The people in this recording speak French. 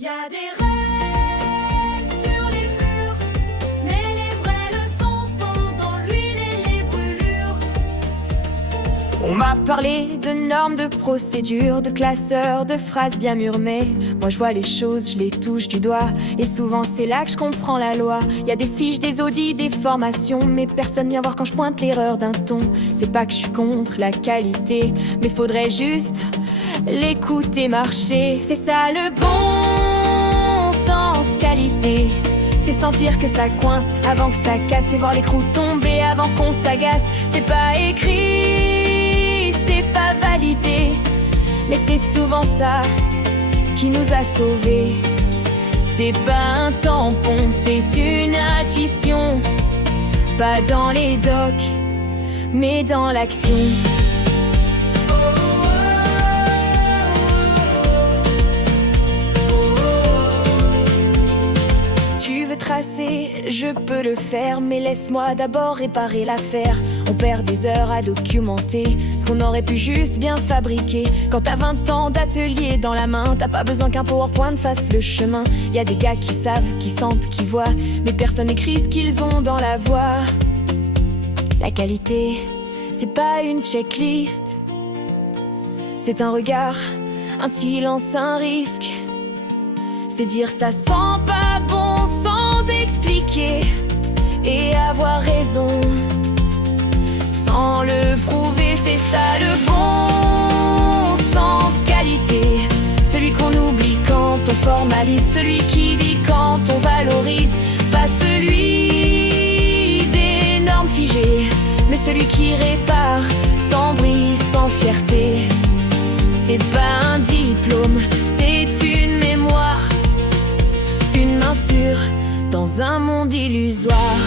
Y a des règles sur les murs, mais les vraies leçons sont dans l'huile et les brûlures. On m'a parlé de normes, de procédures, de classeurs, de phrases bien murmées. Moi je vois les choses, je les touche du doigt, et souvent c'est là que je comprends la loi. Y a des fiches, des audits, des formations, mais personne vient voir quand je pointe l'erreur d'un ton. C'est pas que je suis contre la qualité, mais faudrait juste l'écouter marcher. C'est ça le bon sens qualité. C'est sentir que ça coince avant que ça casse, et voir l'écrou tomber avant qu'on s'agace. C'est pas écrit, c'est pas validé, mais c'est souvent ça qui nous a sauvés. C'est pas un tampon, c'est une addition. Pas dans les docs, mais dans l'action. Tu veux tracer, je peux le faire, mais laisse-moi d'abord réparer l'affaire. On perd des heures à documenter ce qu'on aurait pu juste bien fabriquer. Quand t'as 20 ans d'atelier dans la main, t'as pas besoin qu'un PowerPoint fasse le chemin. Y a des gars qui savent, qui sentent, qui voient, mais personne n'écrit ce qu'ils ont dans la voix. La qualité, c'est pas une checklist, c'est un regard, un silence, un risque. C'est dire ça sent pas bon sans expliquer, et avoir raison sans le prouver. C'est ça le bon sens qualité, celui qu'on oublie quand on formalise, celui qui vit quand on valorise. Pas celui des normes figées, mais celui qui répare sans bruit, sans fierté. C'est pas un diplôme, c'est une mémoire, une main sûre dans un monde illusoire.